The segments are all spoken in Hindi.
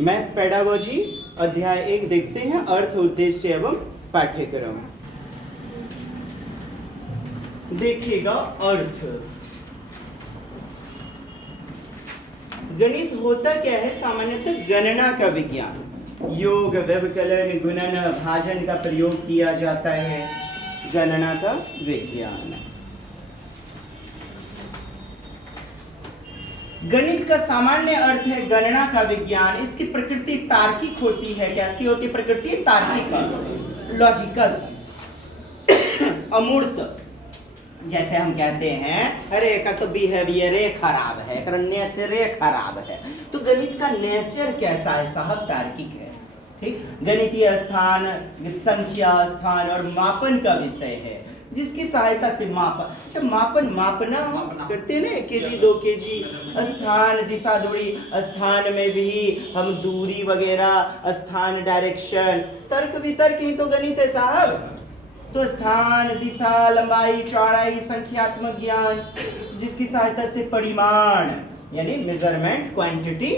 मैथ पेडागोजी अध्याय 1 देखते हैं, अर्थ, उद्देश्य एवं पाठ्यक्रम। देखिएगा अर्थ। गणित होता क्या है? सामान्यतः गणना का विज्ञान। योग, व्यवकलन, गुणन, भाजन का प्रयोग किया जाता है। गणना का विज्ञान। गणित का सामान्य अर्थ है गणना का विज्ञान। इसकी प्रकृति तार्किक होती है। कैसी होती प्रकृति? तार्किक, लॉजिकल, अमूर्त। जैसे हम कहते हैं अरे का तो बिहेवियर खराब है, का नेचर खराब है। तो गणित का नेचर कैसा है साहब? तार्किक है। ठीक, गणितीय स्थान, संख्या, स्थान और मापन का विषय है, जिसकी सहायता से अच्छा मापना करते हैं ना, केजी 2 केजी, स्थान, दिशा, दूरी। स्थान में भी हम दूरी वगैरह, स्थान, डायरेक्शन, तर्क वितर्क ही तो गणित है साहब। तो स्थान, दिशा, लंबाई, चौड़ाई, संख्यात्मक ज्ञान, जिसकी सहायता से परिमाण यानी measurement, quantity,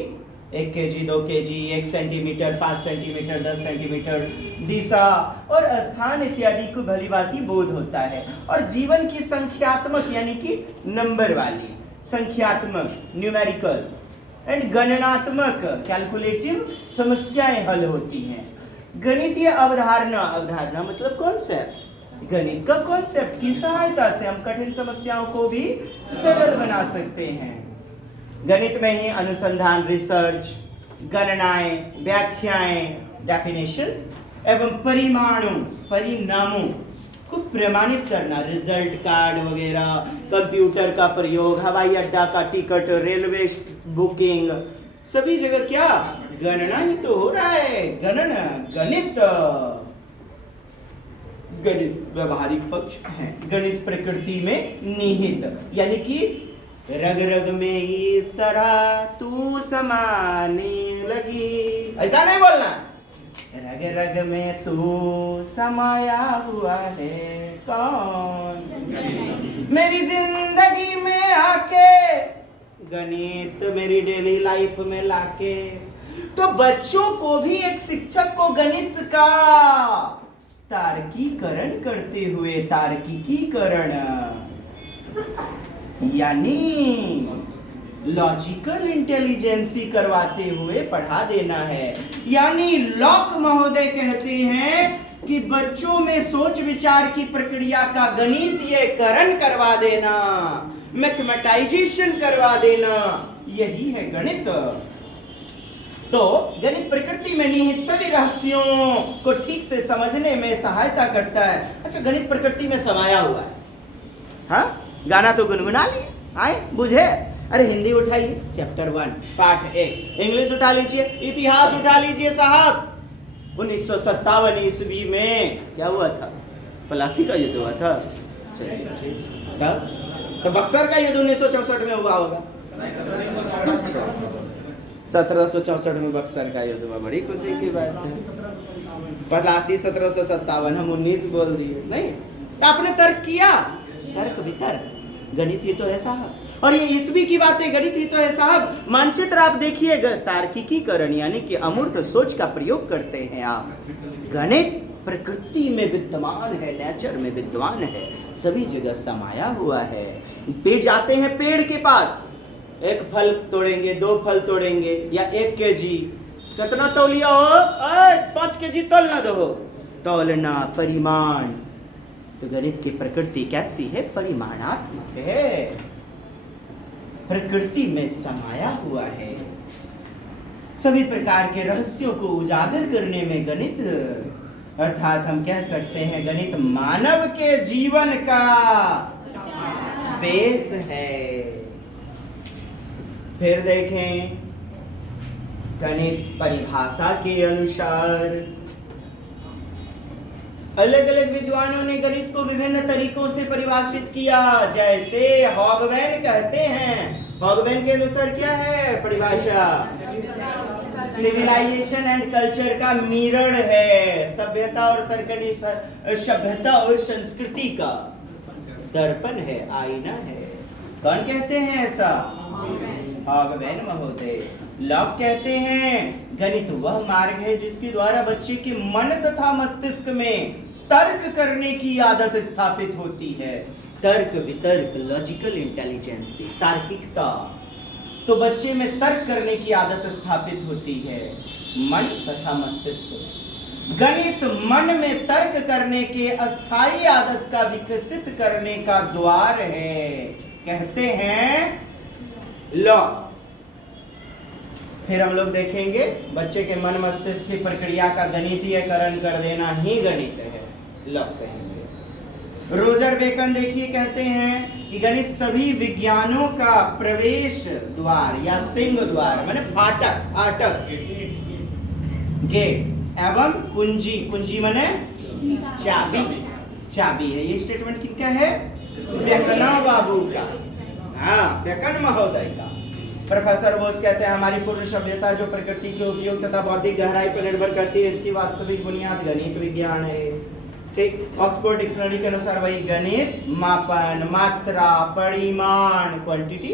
1 KG 2 KG, 1 centimetre, 5 centimetre, 10 centimetre, दिशा और स्थान इत्यादि को भली भांति बोध होता है। और जीवन की संख्यात्मक यानी कि नंबर वाली, संख्यात्मक, न्यूमेरिकल एंड गणनात्मक, कैलकुलेटिव समस्याएं हल होती हैं। गणितीय अवधारणा मतलब कॉन्सेप्ट। गणित का कॉन्सेप्ट की सहायता से हम कठिन समस्याओं को भी सरल बना सकते हैं। गणित में ही अनुसंधान, रिसर्च, गणनाएं, व्याख्याएं, डेफिनेशंस एवं परिणामों को प्रमाणित करना, रिजल्ट कार्ड वगैरह, कंप्यूटर का प्रयोग, हवाई अड्डा का टिकट, रेलवे बुकिंग, सभी जगह क्या गणना ही तो हो रहा है। गणित व्यवहारिक पक्ष है। गणित प्रकृति में निहित यानी कि रग रग में इस तरह तू समाने लगी, ऐसा नहीं बोलना। रग रग में तू समाया हुआ है कौन? मेरी जिंदगी में आके, गणित मेरी डेली लाइफ में लाके। तो बच्चों को भी एक शिक्षक को गणित का तार्कीकरण करते हुए, तार्किकीकरण यानी लॉजिकल इंटेलिजेंसी करवाते हुए पढ़ा देना है। यानी लॉक महोदय कहते हैं कि बच्चों में सोच विचार की प्रक्रिया का गणितीयकरण करवा देना, मैथमेटाइजेशन करवा देना, यही है गणित। तो गणित प्रकृति में निहित सभी रहस्यों को ठीक से समझने में सहायता करता है। अच्छा, गणित प्रकृति में समाया हुआ है। हाँ, गाना तो गुनगुना लिए, आए बुझे? अरे हिंदी उठाइए, चैप्टर 1 पाठ 1। इंग्लिश उठा लीजिए, इतिहास उठा लीजिए साहब। 1957 ईस्वी में क्या हुआ था? प्लासी का युद्ध हुआ था। तो बक्सर का युद्ध 1964 में हुआ होगा। 1764 में बक्सर का युद्ध हुआ, बड़ी खुशी की बात है। प्लासी 1757, हम 19 बोल दिए नहीं। तो आपने तर्क किया, तर्क वितर्क, गणित ही तो है साहब। और ये ईस्वी की बातें, गणित ही तो है साहब। मानचित्र आप देखिएगा, तार्किकीकरण यानी कि अमूर्त सोच का प्रयोग करते हैं आप। गणित प्रकृति में विद्यमान है, नेचर में विद्यमान है, सभी जगह समाया हुआ है। पेड़ जाते हैं, पेड़ के पास 1 फल तोड़ेंगे, 2 फल तोड़ेंगे या 1 केजी, कितना तौलिया हो? 5 केजी तोलना दो, तौलना, परिमाण। तो गणित की प्रकृति कैसी है? परिमाणात्मक है, प्रकृति में समाया हुआ है। सभी प्रकार के रहस्यों को उजागर करने में गणित, अर्थात हम कह सकते हैं गणित मानव के जीवन का बेस है। फिर देखें, गणित परिभाषा के अनुसार अलग अलग विद्वानों ने गणित को विभिन्न तरीकों से परिभाषित किया। जैसे हॉगवैन कहते हैं, हॉगवैन के अनुसार क्या है परिभाषा? सिविलाइजेशन एंड कल्चर का मिरर है, सभ्यता और संस्कृति का दर्पण है, आईना है। कौन कहते हैं ऐसा? हॉगवैन महोदय। लॉक कहते हैं गणित वह मार्ग है जिसके द्वारा बच्चे के मन तथा मस्तिष्क में तर्क करने की आदत स्थापित होती है। तर्क वितर्क, लॉजिकल इंटेलिजेंस, तार्किकता, तो बच्चे में तर्क करने की आदत स्थापित होती है मन तथा मस्तिष्क में। गणित मन में तर्क करने के अस्थायी आदत का विकसित करने का द्वार है, कहते हैं लॉ। फिर हम लोग देखेंगे बच्चे के मन मस्तिष्क की प्रक्रिया का गणितीयकरण कर देना ही गणित है, लॉ कहेंगे। रोजर बेकन देखिए कहते हैं कि गणित सभी विज्ञानों का प्रवेश द्वार या सिंह द्वार माने फाटक, फाटक, गेट एवं कुंजी, कुंजी माने चाबी, चाबी है। ये स्टेटमेंट किसका है? बेकन बाबू का, हाँ बेकन महोदय का। प्रोफेसर बोस कहते हैं हमारी पूर्ण सभ्यता जो प्रकृति के उपयोग तथा बौद्धिक गहराई पर निर्भर करती है, इसकी वास्तविक बुनियाद गणित विज्ञान है। ठीक, ऑक्सफोर्ड डिक्शनरी के अनुसार वही गणित मापन, मात्रा, परिमाण, क्वांटिटी,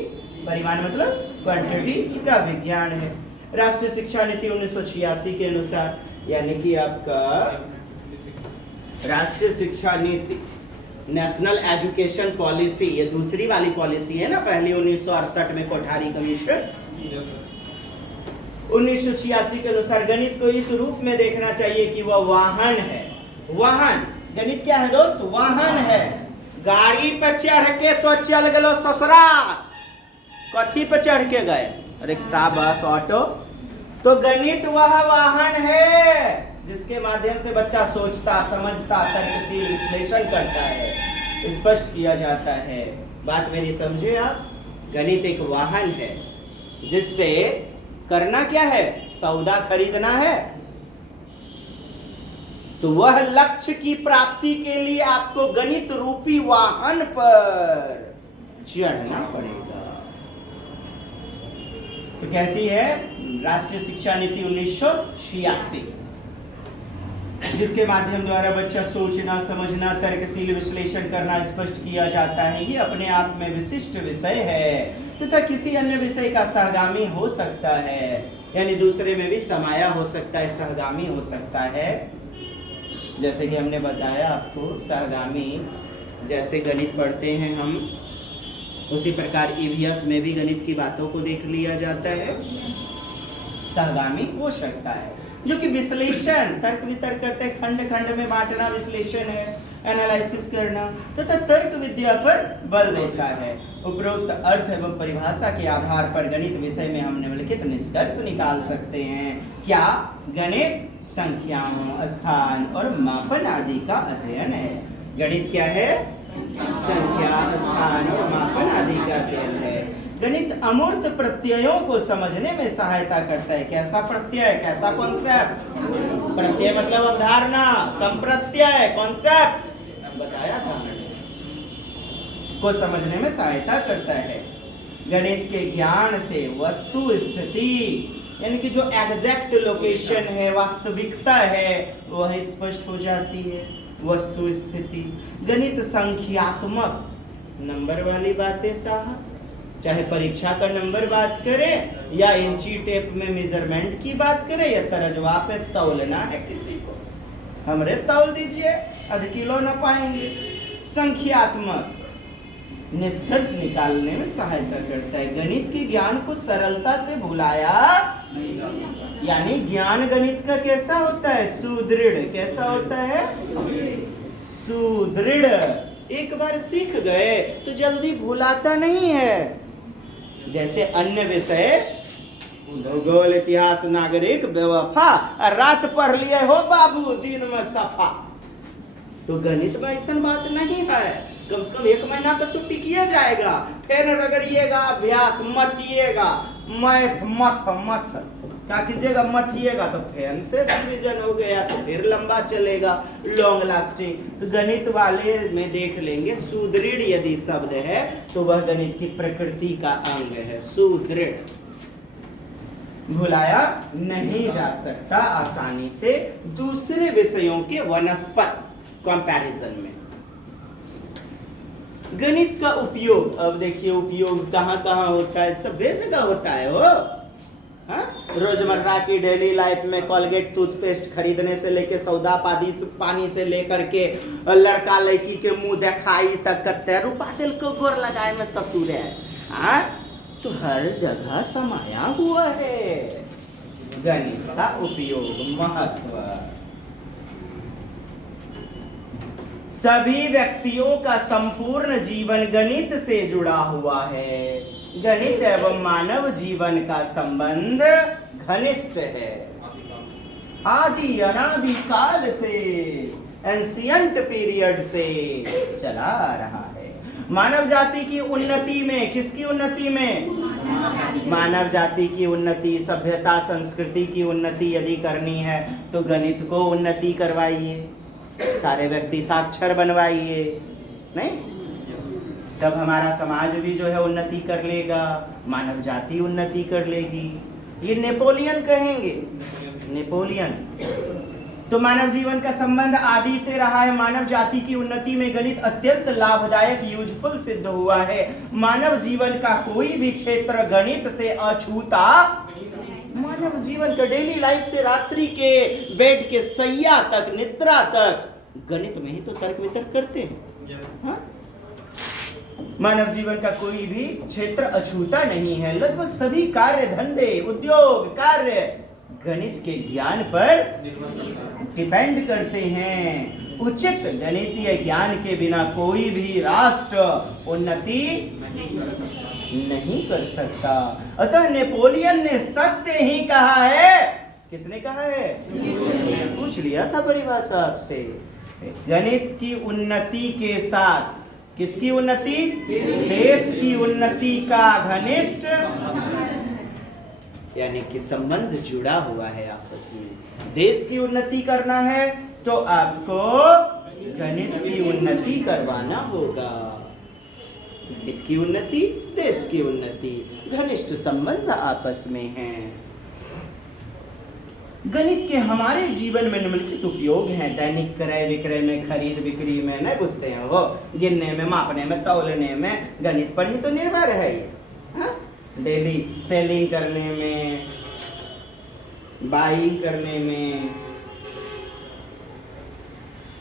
परिमाण मतलब क्वांटिटी का विज्ञान है। राष्ट्रीय शिक्षा नीति 1986 के अनुसार, यानी कि आपका राष्ट्रीय शिक्षा नीति, नेशनल एजुकेशन पॉलिसी, ये दूसरी वाली पॉलिसी है ना, पहली 1968 में कोठारी कमीशन। 1986 के अनुसार गणित को इस रूप में देखना चाहिए कि वह वाहन है। वाहन, गणित क्या है दोस्त? वाहन है। गाड़ी पे चढ़ के तो चल गलो ससुरा, कथी पे चढ़ के गए? रिक्शा, बस, ऑटो। तो गणित वह वाहन है जिसके माध्यम से बच्चा सोचता, समझता, तर्कशील विश्लेषण करता है, स्पष्ट किया जाता है। बात मेरी समझे आप? गणित एक वाहन है जिससे करना क्या है? सौदा खरीदना है। तो वह लक्ष्य की प्राप्ति के लिए आपको गणित रूपी वाहन पर चढ़ना पड़ेगा। तो कहती है राष्ट्रीय शिक्षा नीति 1986, जिसके माध्यम द्वारा बच्चा सोचना, समझना, तर्कशील विश्लेषण करना स्पष्ट किया जाता है। ये अपने आप में विशिष्ट विषय है तथा किसी अन्य विषय का सहगामी हो सकता है, यानी दूसरे में भी समाया हो सकता है, सहगामी हो सकता है। जैसे कि हमने बताया आपको, सहगामी जैसे गणित पढ़ते हैं हम, उसी प्रकार ईवीएस में भी गणित की बातों को देख लिया जाता है। सहगामी हो सकता है जो कि विश्लेषण, तर्क वितर्क करते हैं, खंड खंड में बांटना विश्लेषण है, एनालिसिस करना तथा तर्क विद्या पर बल देता है। उपरोक्त अर्थ एवं परिभाषा के आधार पर गणित विषय में हम निम्नलिखित निष्कर्ष निकाल सकते हैं। क्या? गणित संख्याओं, स्थान और मापन आदि का अध्ययन है। गणित क्या है? संख्या, स्थान और मापन आदि का अध्ययन है। गणित अमूर्त प्रत्ययों को समझने में सहायता करता है। कैसा प्रत्यय? कैसा कॉन्सेप्ट? प्रत्यय मतलब अवधारणा, संप्रत्यय कॉन्सेप्ट बताया था मैंने, को समझने में सहायता करता है। गणित के ज्ञान से वस्तु स्थिति, यानी कि जो एग्जैक्ट लोकेशन है, वास्तविकता है, वह स्पष्ट हो जाती है। वस्तु स्थिति। गणित संख्यात्मक, नंबर वाली बातें साहब, चाहे परीक्षा का नंबर बात करें या इंची टेप में मेजरमेंट की बात करें या तरजवा पे तौलना है किसी को, हमरे तौल दीजिए, आध किलो न पाएंगे। संख्यात्मक निष्कर्ष निकालने में सहायता करता है। गणित के ज्ञान को सरलता से भुलाया, यानी ज्ञान गणित का कैसा होता है? सुदृढ़। कैसा होता है? सुदृढ़। एक बार सीख गए तो जल्दी भुलाता नहीं है। जैसे अन्य विषय, भूगोल, इतिहास, नागरिक, व्यवफा, रात पढ़ लिए हो बाबू, दिन में सफा। तो गणित में ऐसा बात नहीं है। कम से कम 1 महीना तक तो टिकिए जाएगा, फिर रगड़िएगा, अभ्यास मथिएगा, मैथ मथ मथ क्या कीजिएगा? मथिएगा तो फैन से रिवीजन हो गया तो फिर लंबा चलेगा, लॉन्ग लास्टिंग। तो गणित वाले में देख लेंगे, सुदृढ़ यदि शब्द है तो वह गणित की प्रकृति का अंग है। सुदृढ़ भुलाया नहीं जा सकता आसानी से दूसरे विषयों के वनस्पत कंपैरिजन में। गणित का उपयोग, अब देखिए उपयोग कहाँ कहाँ होता है? सब जगह होता है। हो हाँ? रोजमर्रा की डेली लाइफ में कोलगेट टूथपेस्ट खरीदने से लेके सौदा पानी से लेकर के लड़का लड़की के मुंह दिखाई तक कते रूपा दिल को गोर लगाए में ससुर है, हाँ? तो हर जगह समाया हुआ है गणित का उपयोग, महत्व। सभी व्यक्तियों का संपूर्ण जीवन गणित से जुड़ा हुआ है। गणित एवं मानव जीवन का संबंध घनिष्ठ है, आदि अनादि काल से, एंशियंट पीरियड से चला आ रहा है। मानव जाति की उन्नति में, किसकी उन्नति में? मानव जाति की उन्नति, सभ्यता संस्कृति की उन्नति यदि करनी है तो गणित को उन्नति करवाइए, सारे व्यक्ति साक्षर बनवाइए, नहीं? तब हमारा समाज भी जो है उन्नति कर लेगा, मानव जाति उन्नति कर लेगी। ये नेपोलियन कहेंगे, नेपोलियन। तो मानव जीवन का संबंध आदि से रहा है। मानव जाति की उन्नति में गणित अत्यंत लाभदायक, यूजफुल सिद्ध हुआ है। मानव जीवन का कोई भी क्षेत्र गणित से अछूता, मानव जीवन का डेली लाइफ से रात्रि के बेड के सैया तक, निद्रा तक, गणित में ही तो तर्क वितर्क करते हैं। हाँ? मानव जीवन का कोई भी क्षेत्र अछूता नहीं है। लगभग सभी कार्य, धंधे, उद्योग, कार्य गणित के ज्ञान पर डिपेंड करते हैं। उचित गणितीय ज्ञान के बिना कोई भी राष्ट्र उन्नति नहीं कर सकता। अतः नेपोलियन ने सत्य ही कहा है। किसने कहा है? पूछ लिया था परिभाषा आपसे। गणित की उन्नति के साथ किसकी उन्नति? देश की उन्नति का घनिष्ठ यानी कि संबंध जुड़ा हुआ है आपस में। देश की उन्नति करना है तो आपको गणित की उन्नति करवाना होगा। गणित की उन्नति, देश की उन्नति, घनिष्ठ संबंध आपस में हैं। गणित के हमारे जीवन में निम्नलिखित उपयोग हैं। दैनिक क्रय विक्रय में, खरीद बिक्री में, नहीं बुझते हैं वो, गिनने में, मापने में, तौलने में गणित पर ही तो निर्भर है ये। हाँ? डेली सेलिंग करने में, बाइंग करने में,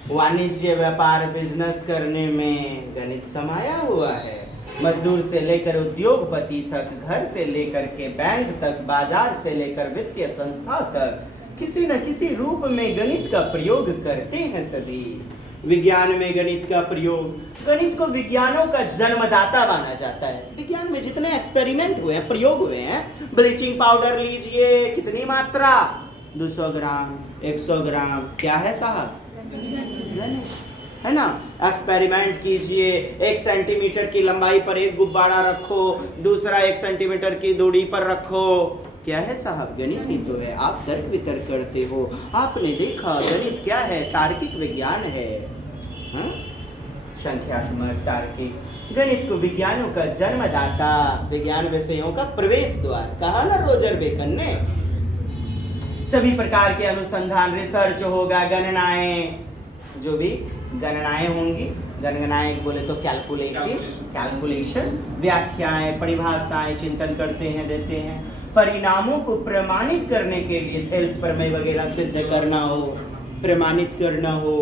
वाणिज्य व्यापार बिजनेस करने में गणित समाया हुआ है। मजदूर से लेकर उद्योगपति तक, घर से लेकर के बैंक तक, बाजार से लेकर वित्तीय संस्था तक किसी न किसी रूप में गणित का प्रयोग करते हैं सभी। विज्ञान में गणित का प्रयोग, गणित को विज्ञानों का जन्मदाता माना जाता है। विज्ञान में जितने एक्सपेरिमेंट हुए हैं, प्रयोग हुए हैं, ब्लीचिंग पाउडर लीजिए, कितनी मात्रा? 200 ग्राम, 100 ग्राम, क्या है साहब? है ना? एक्सपेरिमेंट कीजिए, 1 सेंटीमीटर की लंबाई पर एक गुब्बारा रखो, दूसरा 1 सेंटीमीटर की दूरी पर रखो, क्या है साहब? गणित ही तो है। आप तर्क वितर्क करते हो, आपने देखा गणित क्या है? तार्किक विज्ञान है। हाँ? संख्यात्मक, तार्किक। गणित को विज्ञानों का जन्मदाता, विज्ञान विषयों का प्रवेश द्वार कहा ना रोजर बेकन ने। सभी प्रकार के अनुसंधान, रिसर्च होगा, गणनाएं, जो भी गणनाएं होंगी, गणनाएं बोले तो कैलकुलेशन, व्याख्याएं, परिभाषाएं चिंतन करते हैं, देते हैं। परिणामों को प्रमाणित करने के लिए थेल्स प्रमेय वगैरह सिद्ध करना हो, प्रमाणित करना हो,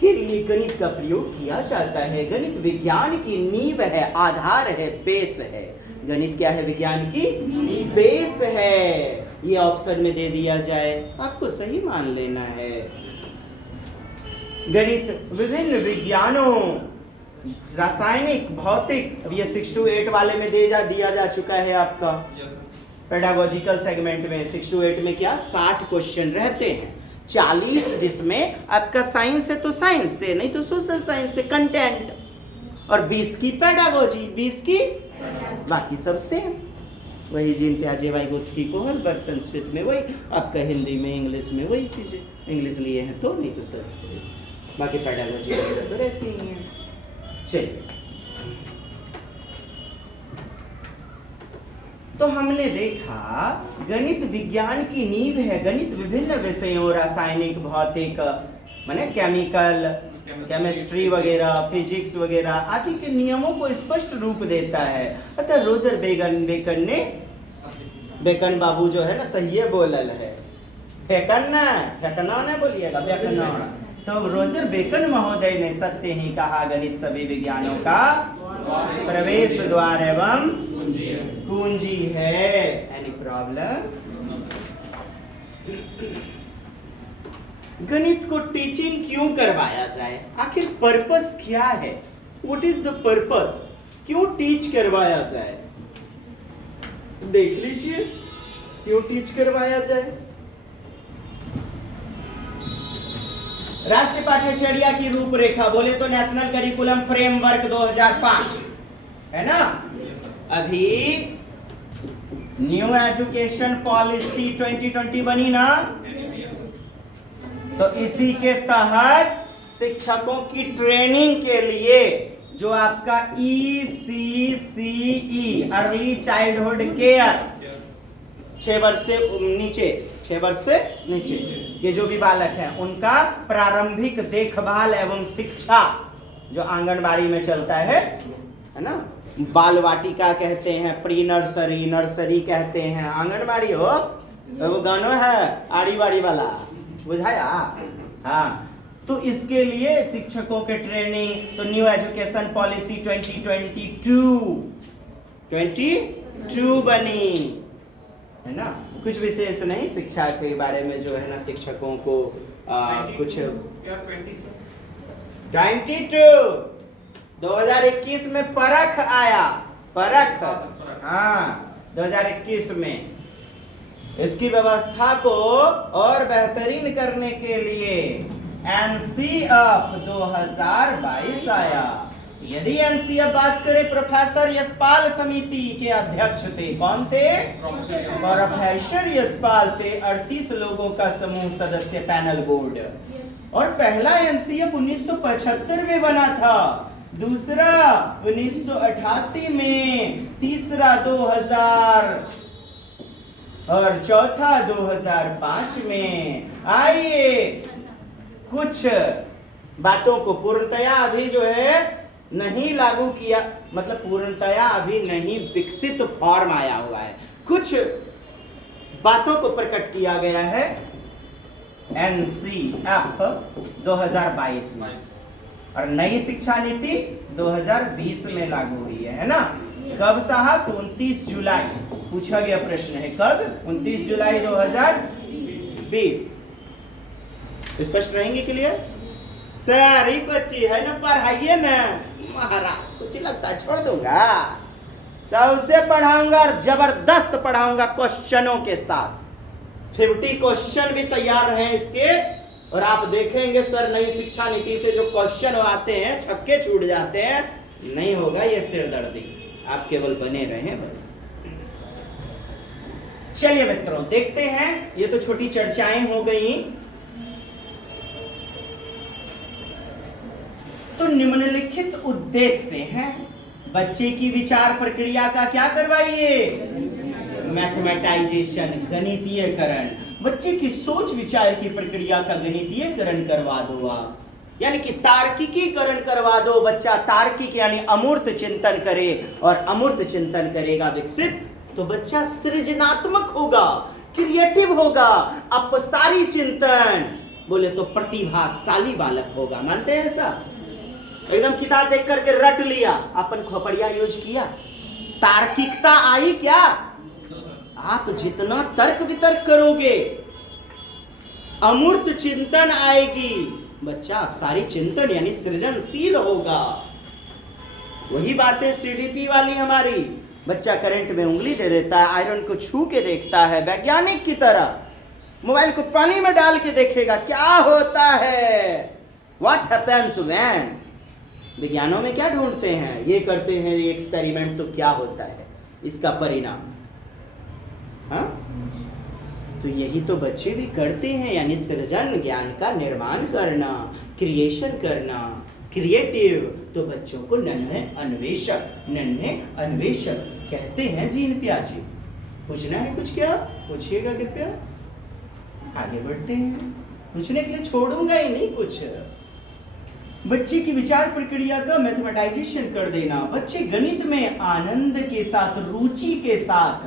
के लिए गणित का प्रयोग किया जाता है। गणित विज्ञान की नींव है, आधार है, बेस है। गणित क्या है? विज्ञान की बेस है। ये ऑप्शन में दे दिया जाए, आपको सही मान लेना है। गणित विभिन्न विज्ञानों, रासायनिक, भौतिक, अब ये 6 to 8 वाले में दिया जा चुका है आपका। पेडागोजिकल सेगमेंट में 6 to 8 में क्या 60 क्वेश्चन रहते हैं, 40 जिसमें आपका साइंस है तो साइंस से, नहीं तो सोशल साइंस से कंटेंट, और 20 की पेडागोजी, 20 की बाकी सब सेम। वही जीन प्याजे वाइगोत्स्की को हर संस्कृत में वही, आपका हिंदी में, इंग्लिश में वही चीजें। इंग्लिश लिए हैं तो, नहीं तो संस्कृत, बाकी पेडागोजी वगैरह तो रहती ही हैं। चलिए, तो हमने देखा गणित विज्ञान की नींव है। गणित विभिन्न विषयों, रासायनिक, भौतिक माने केमिकल, केमिस्ट्री वगैरह, फिजिक्स वगैरह आदि के नियमों को स्पष्ट रूप देता है। अतः रोजर बेकन ने बेकन बाबू जो है ना सही बोलल है, फेकन ना फेकना ना बोलिएगा, बेकना। तो रोजर बेकन महोदय ने सत्य ही कहा, गणित सभी विज्ञानों का प्रवेश द्वार एवं कुंजी है। Any problem? गणित को टीचिंग क्यों करवाया जाए, आखिर पर्पस क्या है? What is the purpose? क्यों टीच करवाया जाए? देख लीजिए क्यों टीच करवाया जाए। राष्ट्रीय पाठ्यचर्या की रूपरेखा बोले तो नेशनल करिकुलम फ्रेमवर्क 2005 है ना। अभी न्यू एजुकेशन पॉलिसी 2020 बनी ना, तो इसी के तहत शिक्षकों की ट्रेनिंग के लिए जो आपका ECCE अर्ली चाइल्डहुड केयर 6 वर्ष से नीचे ये जो भी बालक हैं उनका प्रारंभिक देखभाल एवं शिक्षा जो आंगनबाड़ी में चलता है ना। बाल वाटिका कहते हैं, प्री नर्सरी, नर्सरी कहते हैं, आंगनबाड़ी हो वो गाना है आड़ी बाड़ी वाला, बुझाया? हाँ, तो इसके लिए शिक्षकों के ट्रेनिंग, तो न्यू एजुकेशन पॉलिसी 2022 बनी है ना। कुछ विशेष नहीं, शिक्षा के बारे में जो है ना शिक्षकों को कुछ 2021 में परख आया, परख हाँ 2021 में इसकी व्यवस्था को और बेहतरीन करने के लिए NCF 2022 आया। यदि NCF बात करें, प्रोफेसर यशपाल समिति के अध्यक्ष थे। कौन थे? प्रोफेसर यशपाल थे। 38 लोगों का समूह सदस्य पैनल बोर्ड। और पहला NCF 1975 में बना था, दूसरा 1988 में, तीसरा 2000 और चौथा 2005 में। आइए कुछ बातों को पूर्णतया अभी जो है नहीं लागू किया, मतलब पूर्णतया अभी नहीं विकसित फॉर्म आया हुआ है, कुछ बातों को प्रकट किया गया है NCF 2022 में, और नई शिक्षा नीति 2020 में लागू हुई है ना। कब साहब? 29 जुलाई। पूछा गया प्रश्न है कब? 29 जुलाई 2020। स्पष्ट रहेंगे? क्लियर? सर ही कुछ है ना, पढ़ाइए ना महाराज, कुछ लगता है छोड़ दूंगा, सबसे पढ़ाऊंगा और जबरदस्त पढ़ाऊंगा क्वेश्चनों के साथ। 50 क्वेश्चन भी तैयार हैं इसके, और आप देखेंगे सर नई शिक्षा नीति से जो क्वेश्चन आते हैं छक्के छूट जाते हैं। नहीं होगा ये सिरदर्दी, आप केवल बने रहें बस। चलिए मित्रों देखते हैं, ये तो छोटी चर्चाएं हो गई। तो निम्नलिखित उद्देश्य हैं। बच्चे की विचार प्रक्रिया का क्या करवाइए? मैथमेटाइजेशन, गणितीयकरण। बच्चे की सोच विचार की प्रक्रिया का गणितीयकरण करवा दो आप, यानी कि तार्किकीकरण करवा दो। बच्चा तार्किक यानी अमूर्त चिंतन करे, और अमूर्त चिंतन करेगा विकसित, तो बच्चा सृजनात्मक होगा, क्रिएटिव होगा, अपसारी चिंतन बोले तो प्रतिभाशाली बालक होगा। मानते हैं ऐसा? एकदम किताब देख करके रट लिया, अपन खोपड़िया यूज किया, तार्किकता आई क्या? आप जितना तर्क वितर्क करोगे अमूर्त चिंतन आएगी, बच्चा अपसारी चिंतन यानी सृजनशील होगा। वही बातें CDP वाली हमारी। बच्चा करंट में उंगली दे देता है, आयरन को छू के देखता है, वैज्ञानिक की तरह मोबाइल को पानी में डाल के देखेगा क्या होता है। What happens when? विज्ञानों में क्या ढूंढते हैं? ये करते हैं ये एक्सपेरिमेंट, तो क्या होता है इसका परिणाम? हाँ, तो यही तो बच्चे भी करते हैं, यानी सृजन, ज्ञान का निर्माण करना, क्रिएशन करना, क्रिएटिव। तो बच्चों को नन्हे अन्वेषक कहते हैं जीन पियाजे। पूछना है कुछ? क्या पूछिएगा कृपया, आगे बढ़ते हैं। पूछने के लिए छोड़ूंगा ही नहीं कुछ। बच्चे की विचार प्रक्रिया का मैथमेटाइजेशन कर देना। बच्चे गणित में आनंद के साथ, रुचि के साथ,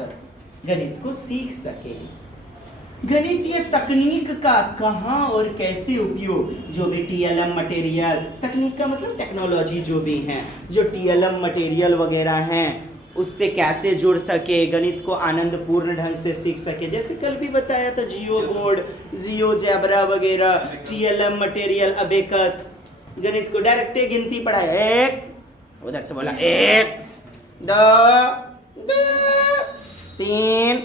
गणित को सीख सके। गणितीय तकनीक का कहाँ और कैसे उपयोग, जो भी टीएलएम मटेरियल, तकनीक का मतलब टेक्नोलॉजी जो भी हैं, जो टीएलएम मटेरियल वगैरह हैं उससे कैसे जुड़ सके, गणित को आनंदपूर्ण ढंग से सीख सके। जैसे कल भी बताया था जियो बोर्ड, जियो जैब्रा वगैरह, टीएलएम मटेरियल, अबेकस, गणित को डायरेक्ट गिनती पढ़ाया, एक, उधर से बोला एक, दो, तीन,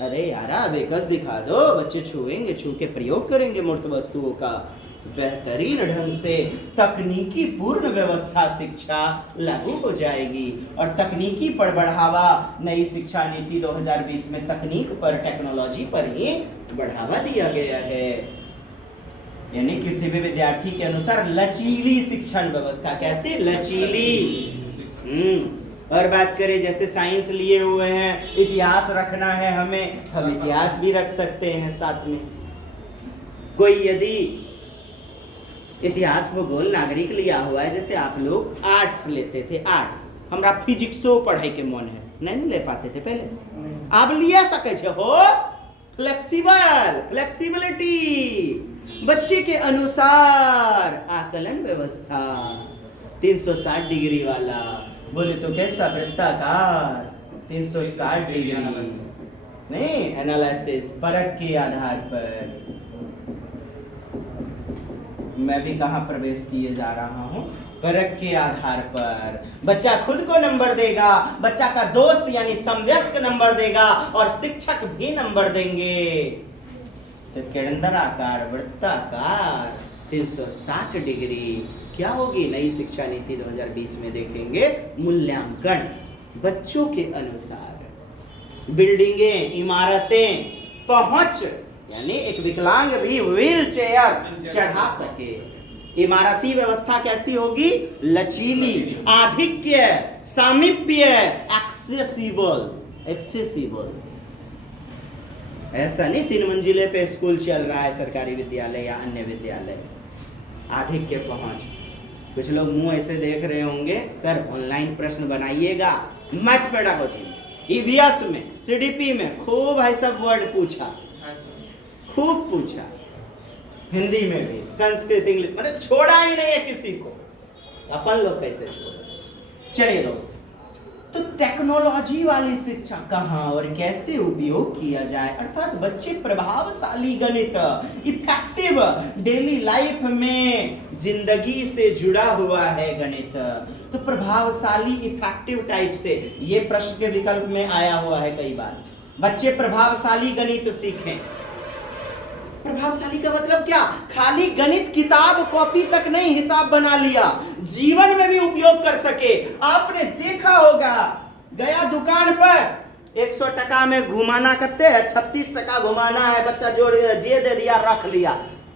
अरे यार अबेकस दिखा दो, बच्चे छुएंगे, छू के प्रयोग करेंगे मूर्त वस्तुओं का। बेहतरीन ढंग से तकनीकी पूर्ण व्यवस्था शिक्षा लागू हो जाएगी और तकनीकी पर बढ़ावा, नई शिक्षा नीति 2020 में तकनीक पर, टेक्नोलॉजी पर ही बढ़ावा दिया गया है। यानी किसी भी विद्यार्थी के अनुसार लचीली शिक्षण व्यवस्था, कैसे लचीली। और बात करें जैसे साइंस लिए हुए हैं, इतिहास रखना है हमें, हम इतिहास भी रख सकते हैं साथ में। कोई यदि इतिहास भूगोल नागरिक लिया हुआ है, जैसे आप लोग आर्ट्स लेते थे, आर्ट्स हमरा फिजिक्सो पढ़ाई के मन है, नहीं ले पाते थे पहले, आप लिया सके हो। फ्लेक्सिबल, फ्लेक्सिबिलिटी, बच्चे के अनुसार आकलन व्यवस्था, 360 डिग्री वाला, बोले तो कैसा, वृत्ताकार 360 डिग्री नहीं, एनालिसिस, परख के आधार पर। मैं भी कहाँ प्रवेश किए जा रहा हूँ, परख के आधार पर बच्चा खुद को नंबर देगा, बच्चा का दोस्त यानी समवयस्क नंबर देगा और शिक्षक भी नंबर देंगे। तो केंद्राकार, वृत्ताकार, 360 डिग्री क्या होगी नई शिक्षा नीति 2020 में देखेंगे। मूल्यांकन बच्चों के अनुसार, बिल्डिंगें, इमारतें, पहुंच यानी एक विकलांग भी व्हील चेयर चढ़ा सके। इमारती व्यवस्था कैसी होगी, लचीली, आधिक्य, सामीप्य, एक्सेसिबल, एक्सेसिबल। ऐसा नहीं 3 मंजिले पे स्कूल चल रहा है सरकारी विद्यालय या अन्य विद्यालय, आधिक्य पहुंच। कुछ लोग मुंह ऐसे देख रहे होंगे, सर ऑनलाइन प्रश्न बनाइएगा, मैथ पेडागोजी में, ईवीएस में, सीडीपी में खूब भाई सब वर्ड पूछा, खूब पूछा, हिंदी में भी, संस्कृत, इंग्लिश, मतलब छोड़ा ही नहीं है किसी को। अपन लोग कैसे छोड़े। चलिए दोस्तों, तो टेक्नोलॉजी वाली शिक्षा कहाँ और कैसे उपयोग किया जाए, अर्थात बच्चे प्रभावशाली गणित, इफेक्टिव डेली लाइफ में जिंदगी से जुड़ा हुआ है गणित, तो प्रभावशाली इफेक्टिव टाइप से ये प्रश्न के विकल्प में आया हुआ है कई बार। बच्चे प्रभावशाली गणित सीखें। प्रभावशाली का मतलब क्या, खाली गणित किताब कॉपी तक नहीं हिसाब बना लिया, जीवन में भी उपयोग कर सके। आपने देखा होगा, गया दुकान पर 100 टका में घुमाना करते हैं, 36 टका घुमाना है, बच्चा जोड़ जे दे दिया, रख लिया,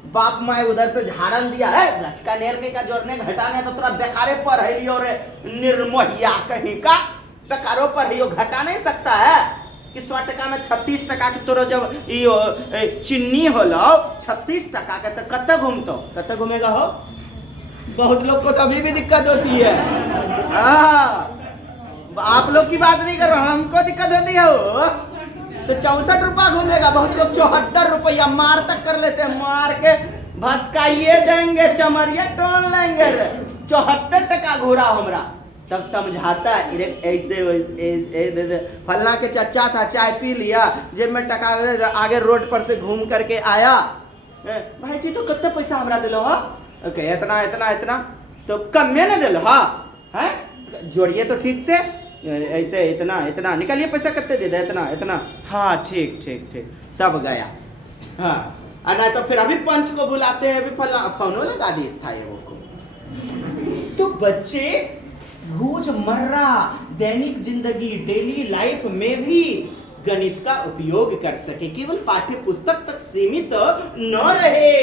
बाप माए उधर से झाड़न दिया है, गचका नेर के का जोड़ने घटाने तो तोरा बेकारे पर है लियो रे, निर्मोहिया कहीं का बेकारों पर है, घटा नहीं सकता है कि 100 टका में 36 टका के तोरो जब चिन्नी होलो 36 टका के, तो कत्ते घूमतो, कत्ते घूमेगा हो। बहुत लोग को तो अभी भी दिक्कत होती है। आप लोग की बात नहीं कर रहा हूं, हमको दिक्कत होती है हो। तो 64 रुपया घूमेगा, बहुत लोग 74 रुपया मार तक कर लेते हैं, मार के भस्काइए देंगे, चमरिया टोन लेंगे। 74 टका घूरा हमरा, तब समझाता ऐसे फलना के चचा था, चाय पी लिया, जेब में टका, आगे रोड पर से घूम करके आया, भाई जी तो कितना पैसा हमरा दिलो हा, ओके इतना इतना इतना, तो कम में न दिलो हा, हैं जोड़िए तो ठीक से, ऐसे इतना इतना निकालिए, पैसा कितने दे दे, इतना इतना, हाँ ठीक ठीक ठीक, तब गया। हाँ नहीं तो फिर अभी पंच को बुलाते हैं, अभी फलना फोनो लगा दी था ये वो को। तो बच्चे रोजमर्रा दैनिक जिंदगी, डेली लाइफ में भी गणित का उपयोग कर सके, केवल पाठ्य पुस्तक तक सीमित न रहे।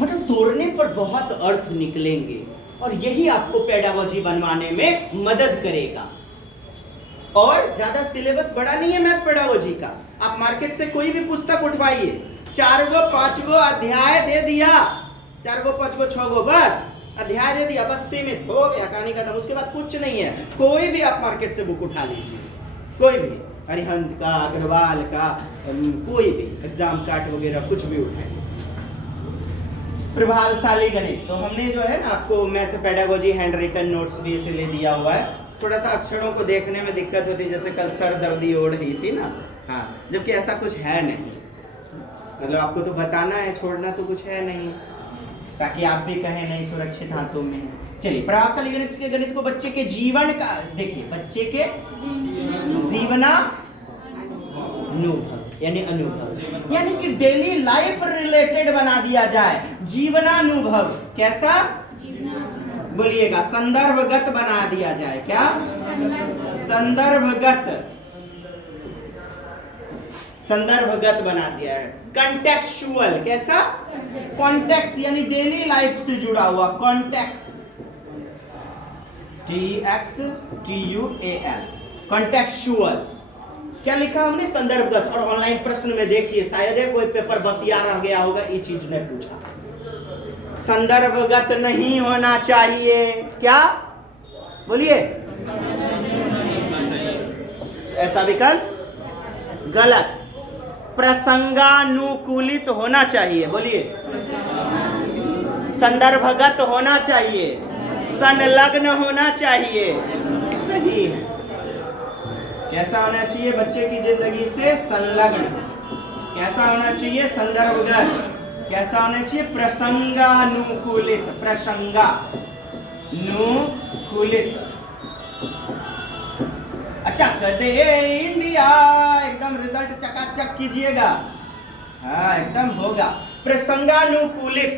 मतलब तोड़ने पर बहुत अर्थ निकलेंगे और यही आपको पेडागोजी बनवाने में मदद करेगा। और ज्यादा सिलेबस बड़ा नहीं है मैथ पेडागोजी का, आप मार्केट से कोई भी पुस्तक उठवाइए, 4 गो 5 गो अध्याय दे दिया, 4 गो 5 गो 6 गो बस अध्याय दे दिया, बस सीमित हो गया, कहानी खत्म। उसके बाद कुछ नहीं है। कोई भी आप मार्केट से बुक उठा लीजिए, कोई भी, अरिहंत का, अग्रवाल का, कोई भी एग्जाम काट वगैरह कुछ भी उठाए। प्रभावशाली गणित, तो हमने जो है ना आपको math pedagogy hand written notes भी इसीलिए दिया हुआ है। थोड़ा सा अक्षरों को देखने में दिक्कत होती है, जैसे कल सर दर्दी ओढ़ रही थी ना, हाँ, जबकि ऐसा कुछ है नहीं, मतलब आपको तो बताना है, छोड़ना तो कुछ है नहीं, ताकि आप भी कहें नहीं सुरक्षित हाथों में। चलिए, प्रभावशाली गणित के गणित को बच्चे के जीवन का, देखिए बच्चे के जीवनानुभव यानी अनुभव, यानी कि डेली लाइफ रिलेटेड बना दिया जाए। जीवनानुभव कैसा, बोलिएगा, संदर्भगत बना दिया जाए। क्या, संदर्भगत, संदर्भगत बना दिया है। कंटेक्चुअल कैसा, कॉन्टेक्स्ट यानी डेली लाइफ से जुड़ा हुआ, कॉन्टेक्स्ट, TXTUAL, कॉन्टेक्चुअल। क्या लिखा हमने, संदर्भगत। और ऑनलाइन प्रश्न में देखिए, शायद है कोई पेपर बसिया रह गया होगा, ये चीज ने पूछा, संदर्भगत नहीं होना चाहिए। क्या, बोलिए, ऐसा विकल्प गलत। प्रसंगानुकूलित होना चाहिए, बोलिए, संदर्भगत होना चाहिए, संलग्न होना चाहिए, सही है। कैसा होना चाहिए, बच्चे की जिंदगी से संलग्न। कैसा होना चाहिए, संदर्भगत। कैसा होना चाहिए, प्रसंगानुकूलित, प्रसंगानुकूलित। अच्छा, कहते इंडिया, एकदम रिजल्ट चकाचक कीजिएगा, हाँ एकदम होगा। प्रसंगानुकूलित,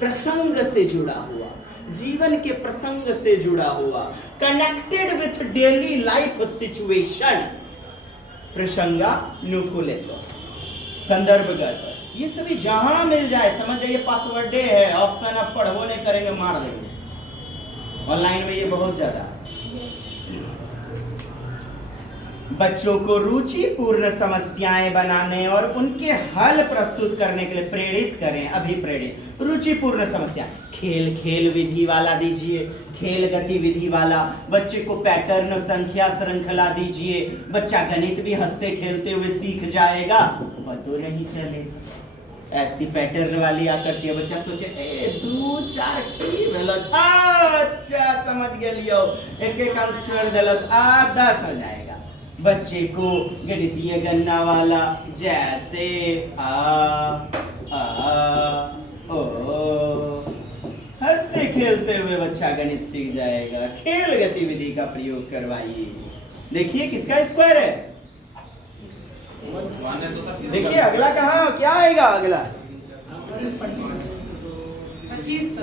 प्रसंग से जुड़ा हुआ, जीवन के प्रसंग से जुड़ा हुआ, connected with daily life situation, प्रसंगानुकूलित, संदर्भगत। ये सभी जहां मिल जाए, समझ जाइए पासवर्ड डे है, ऑप्शन अब पढ़ो नहीं करेंगे, मार देंगे ऑनलाइन में, ये बहुत ज्यादा। बच्चों को रुचिपूर्ण समस्याएं बनाने और उनके हल प्रस्तुत करने के लिए प्रेरित करें, अभिप्रेरित। रुचिपूर्ण समस्या, खेल, खेल विधि वाला दीजिए, खेल गतिविधि वाला। बच्चे को पैटर्न, संख्या, श्रृंखला दीजिए, बच्चा गणित भी हंसते खेलते हुए सीख जाएगा, पता नहीं चले। ऐसी पैटर्न वाली आकृति, बच्चा सोचे 2 4 की भेलो, अच्छा समझ गेलियो, एक एक अंक छोड़ देलो, 10 हो जाएगा। बच्चे को गणितीय गणना वाला, जैसे ओ, हंसते खेलते हुए बच्चा गणित सीख जाएगा। खेल गतिविधि का प्रयोग करवाइए। देखिए किसका स्क्वायर है, देखिए अगला कहाँ, क्या आएगा अगला, 25।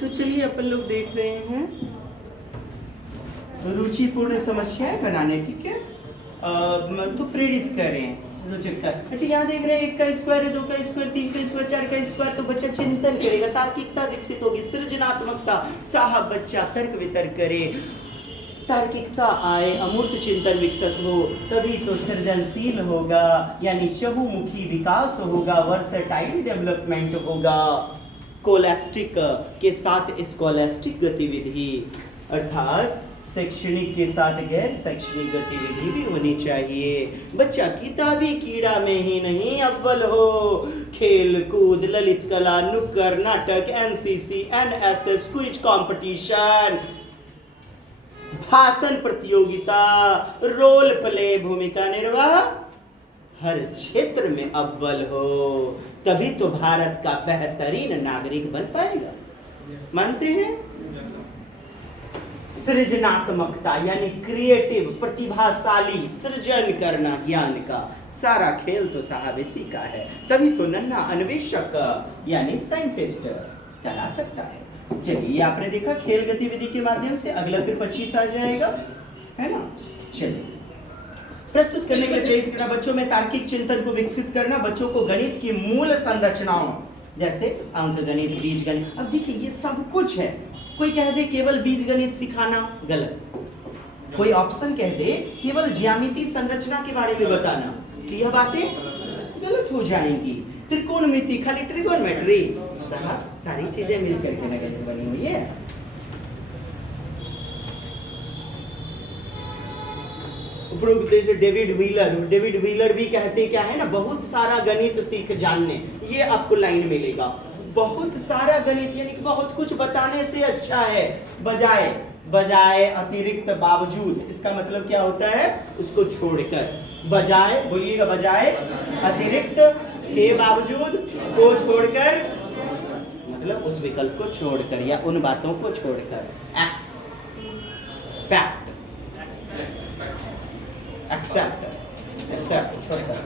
तो चलिए अपन लोग देख रहे हैं रुचिपूर्ण समस्याएं बनाने, ठीक है, तो प्रेरित करें रुचिकता। अच्छा, यहाँ देख रहे हैं 1 का स्क्वायर है, 2 का स्क्वायर, 3 का स्क्वायर, 4 का स्क्वायर, तो बच्चा चिंतन करेगा, तार्किकता विकसित होगी, सृजनात्मकता, साहब बच्चा तर्क वितर्क करे, तार्किकता आए, अमूर्त चिंतन विकसित हो, तभी तो सृजनशील होगा, यानी चहुमुखी विकास होगा, वर्सेटाइल डेवलपमेंट होगा। कोलेस्टिक के साथ स्कॉलेस्टिक गतिविधि, अर्थात शैक्षणिक के साथ गैर शैक्षणिक गतिविधि भी होनी चाहिए। बच्चा किताबी कीड़ा में ही नहीं अव्वल हो, खेल कूद, ललित कला, नुक्कड़ नाटक, NCC, NSS, क्विज कंपटीशन, भाषण प्रतियोगिता, रोल प्ले, भूमिका निर्वाह, हर क्षेत्र में अव्वल हो, तभी तो भारत का बेहतरीन नागरिक बन पाएगा। मानते हैं? सृजनात्मकता यानी क्रिएटिव, प्रतिभाशाली, सृजन करना ज्ञान का सारा खेल तो साहब इसी का है, तभी तो नन्हा अन्वेषक यानी साइंटिस्ट कहला सकता है। चलिए, आपने देखा खेल गतिविधि के माध्यम से। अगला फिर 25 आ जाएगा, है ना। चलिए, प्रस्तुत करने के लिए प्रेरित करना, बच्चों में तार्किक चिंतन को विकसित करना, बच्चों को गणित की मूल संरचनाओं जैसे अंक गणित, बीज गणित। अब देखिए ये सब कुछ है, कोई कह दे केवल बीज गणित सिखाना, गलत। कोई ऑप्शन कह दे केवल ज्यामिति संरचना के बारे में बताना, तो यह बातें गलत हो जाएंगी। त्रिकोणमिति, खाली ट्रिगोनमेट्री, सारी चीजें मिलकर के गणित बनी हुई है। उपरोक्त डेविड व्हीलर भी कहते क्या है ना, बहुत सारा गणित सीख जानने, ये आपको लाइन मिलेगा। बहुत सारा गणित यानी कि बहुत कुछ बताने से अच्छा है बजाय अतिरिक्त बावजूद। इसका मतलब क्या होता है, उसको छोड़कर, बजाय बोलिएगा, बजाय अतिरिक्त के बावजूद को छोड़कर, मतलब उस विकल्प को छोड़कर या उन बातों को छोड़कर। एक्सेप्ट छोड़कर।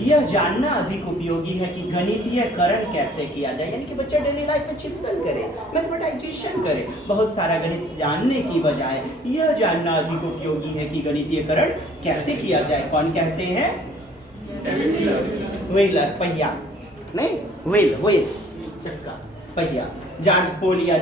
यह जानना अधिक उपयोगी है कि गणितीयकरण कैसे किया जाए, यानी कि बच्चा डेली लाइफ में चिंतन करे, मैथमेटाइजेशन करे। बहुत सारा गणित जानने की बजाय यह जानना अधिक उपयोगी है कि गणितीयकरण कैसे किया जाए। कौन कहते हैं? व्हीलर, पहिया नहीं, व्हील चक्का, पहिया। जॉर्ज पोलिया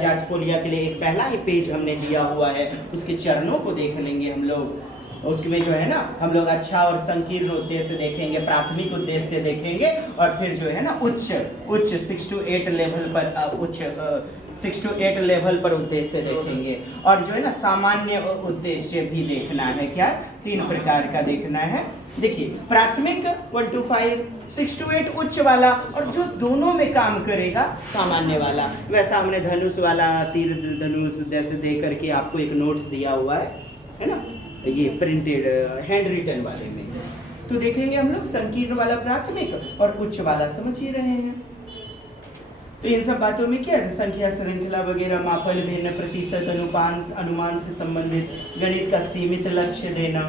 के लिए एक पहला ही पेज हमने दिया हुआ है, उसके चरणों को देख लेंगे हम लोग। उसमें जो है ना, हम लोग अच्छा और संकीर्ण उद्देश्य देखेंगे, प्राथमिक उद्देश्य देखेंगे, और फिर जो है ना उच्च 6 to 8 लेवल पर उच्च 6 to 8 लेवल पर उद्देश्य देखेंगे। और जो है ना सामान्य उद्देश्य भी देखना है। क्या? 3 प्रकार का देखना है। देखिए, प्राथमिक 1 to 5, 6 to 8 उच्च वाला, और जो दोनों में काम करेगा सामान्य वाला। वैसा हमने धनुष वाला, तीर धनुष जैसे दे करके आपको एक नोट्स दिया हुआ है ना, ये प्रिंटेड हैंड रिटन वाले में। तो देखेंगे हम लोग संकीर्ण वाला प्राथमिक और उच्च वाला, समझ ही रहे हैं। तो इन सब बातों में क्या है, संख्या, श्रृंखला वगैरह, मापन, भिन्न, प्रतिशत, अनुमान से संबंधित, गणित का सीमित लक्ष्य देना,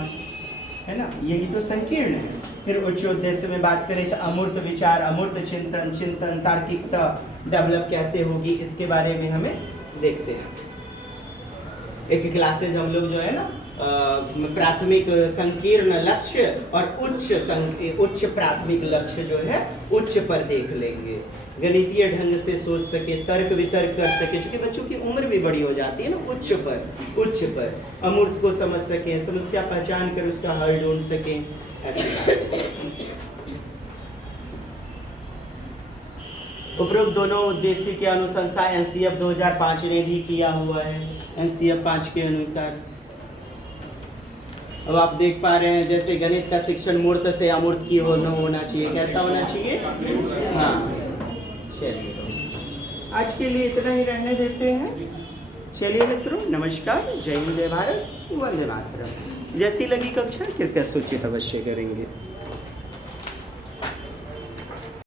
है ना, यही तो संकीर्ण है। फिर उच्च उद्देश्य में बात करें तो अमूर्त विचार, अमूर्त चिंतन, तार्किकता डेवलप कैसे होगी, इसके बारे में हमें देखते हैं। एक क्लासेज हम लोग जो है ना प्राथमिक संकीर्ण लक्ष्य और उच्च प्राथमिक लक्ष्य जो है उच्च पर देख लेंगे। गणितीय ढंग से सोच सके, तर्क वितर्क कर सके, क्योंकि बच्चों की उम्र भी बड़ी हो जाती है ना। उच्च पर अमूर्त को समझ सके, समस्या पहचान कर उसका हल ढूंढ सके, ऐसे। उपरोक्त दोनों उद्देश्य की अनुशंसा एनसीएफ 2005 ने भी किया हुआ है। एनसीएफ 5 के अनुसार अब आप देख पा रहे हैं, जैसे गणित का शिक्षण मूर्त से अमूर्त की होना चाहिए। कैसा होना चाहिए? हाँ, चलिए आज के लिए इतना ही रहने देते हैं। चलिए मित्रों, नमस्कार, जय हिंद, जय भारत, वंदे मातरम। जैसी लगी कक्षा कृपया सूचित अवश्य करेंगे।